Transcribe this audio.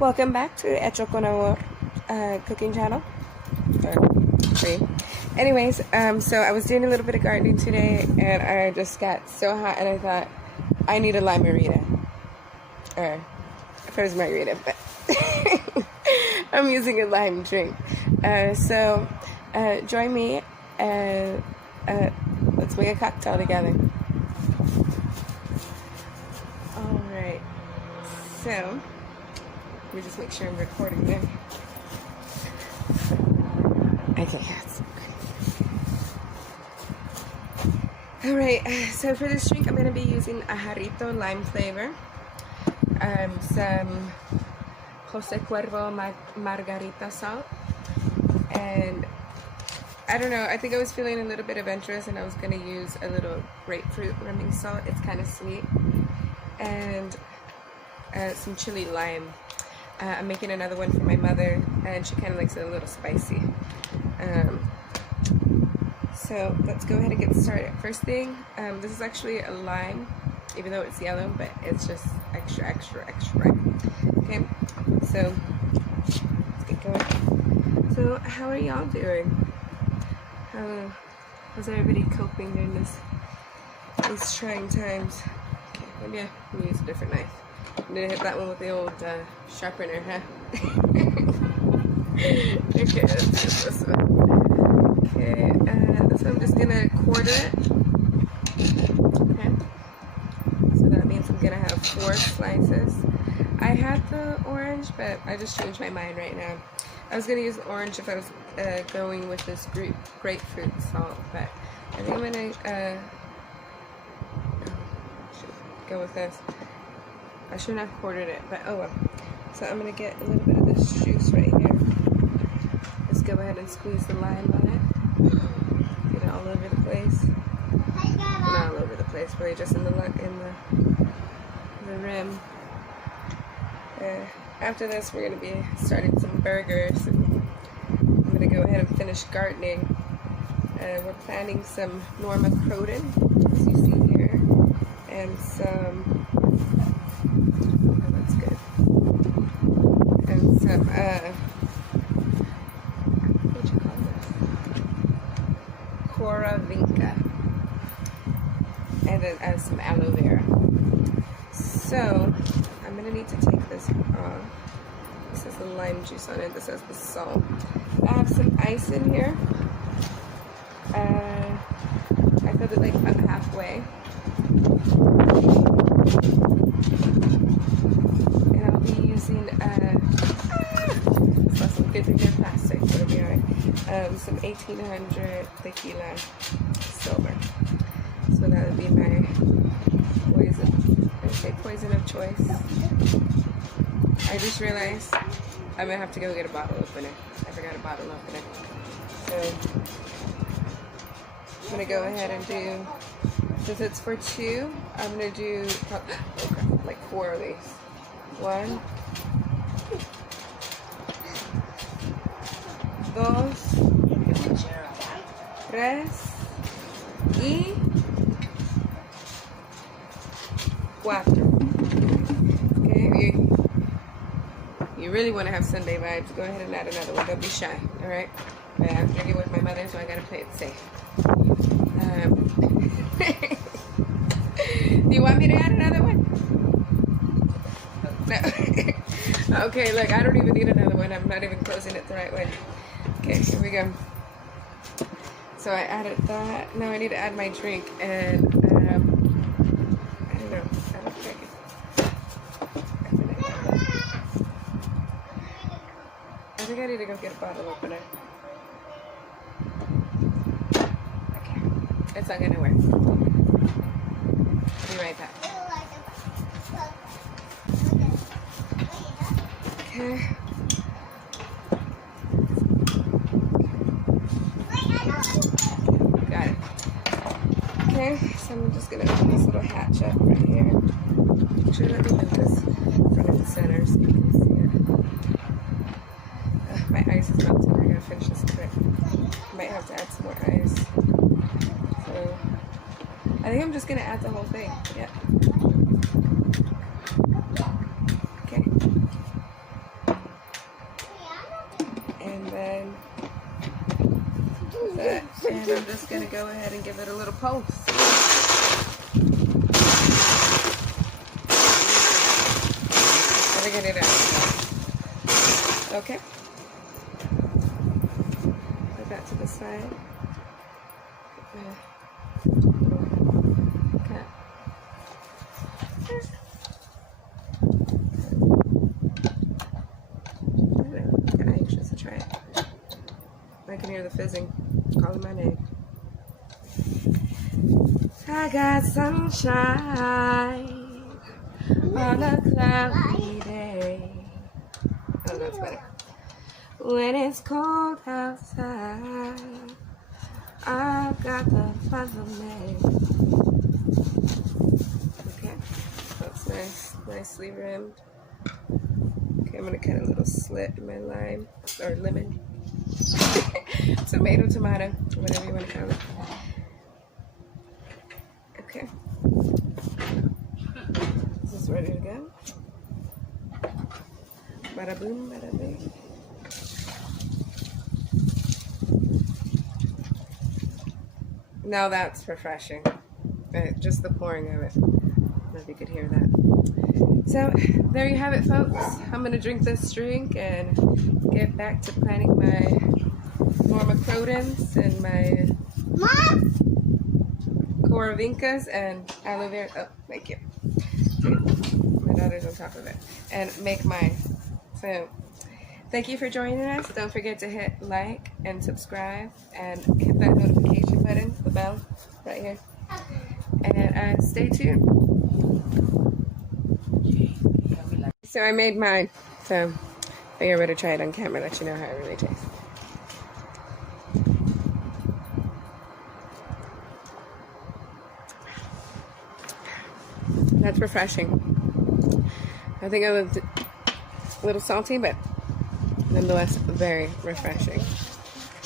Welcome back to Hecho con AMOR cooking channel. Anyways, so I was doing a little bit of gardening today, and I just got so hot, and I thought I need a Limarita, or first margarita, but I'm using a lime drink. So join me, and let's make a cocktail together. All right. So let me just make sure I'm recording there. Okay, yes. Alright, so for this drink I'm going to be using a Jarrito lime flavor, some Jose Cuervo margarita salt, and I don't know, I think I was feeling a little bit adventurous and I was going to use a little grapefruit rimming salt. It's kind of sweet, and some chili lime. I'm making another one for my mother, and she kind of likes it a little spicy. So let's go ahead and get started. First thing, this is actually a lime, even though it's yellow, but it's just extra ripe. Okay, so let's get going. So how are y'all doing? How's everybody coping during these trying times? Okay, maybe I'm gonna use a different knife. I'm gonna hit that one with the old sharpener, huh? Okay, let's use this one. Okay, so I'm just gonna quarter it. Okay, so that means I'm gonna have 4 slices. I had the orange, but I just changed my mind right now. I was gonna use orange if I was going with this grapefruit salt, but I think I'm gonna go with this. I shouldn't have quartered it, but oh well. So I'm gonna get a little bit of this juice right here. Just go ahead and squeeze the lime on it. Get it all over the place. Not all over the place, really just in the rim. After this, we're gonna be starting some burgers. And I'm gonna go ahead and finish gardening. We're planting some Norma Croton, as you see here, and some. That's good. And some what you call this? Cora Vinca. And then some aloe vera. So I'm gonna need to take this off. This has the lime juice on it. This has the salt. I have some ice in here. I filled it like about halfway. And I'll be using some good to get plastic, but it'll be alright. Some 1800 tequila silver. So that would be my poison of choice. I just realized I'm gonna have to go get a bottle opener. I forgot a bottle opener. So I'm gonna go ahead and do, since it's for 2, I'm gonna do like 4 of these. 1, 2, 3 y 4. Okay, you really want to have Sunday vibes, go ahead and add another one. Don't be shy, alright? But I'm drinking with my mother, so I gotta play it safe. Do you want me to add another one? No. Okay, look, I don't even need another one. I'm not even closing it the right way. Okay, here we go. So I added that. Now I need to add my drink, and I don't know. I don't think I think I need to go get a bottle opener. Okay, it's not gonna work. I'll be right back. Okay. Got it. Okay, so I'm just gonna put this little hatch up right here. Actually, let me move this front and center so you can see it. My ice is melting. We're gonna finish this quick. Might have to add some more ice. So I think I'm just gonna add the whole thing. Yeah. Okay. I'm just going to go ahead and give it a little pulse. Gotta get it out. Okay. Put that to the side. Okay. I'm kind of anxious to try it. I can hear the fizzing calling my name. I got sunshine on a cloudy day. Oh, that's better. When it's cold outside, I've got the fuzz of me. Okay, that's nice, nicely rimmed. Okay, I'm gonna cut a little slit in my lime, or lemon. Tomato, whatever you want to call it. Okay. This is ready to go. Bada boom, bada bing. Now that's refreshing. Just the pouring of it. I don't know if you could hear that. So there you have it, folks. I'm gonna drink this drink and get back to planting my normacrotins and my coravincas and aloe vera. Oh, thank you. My daughter's on top of it. And make mine. So thank you for joining us. Don't forget to hit like and subscribe and hit that notification button, the bell right here. And stay tuned. So I made mine. So I figured I better try it on camera, let you know how it really tastes. That's refreshing. I think it was a little salty, but nonetheless very refreshing.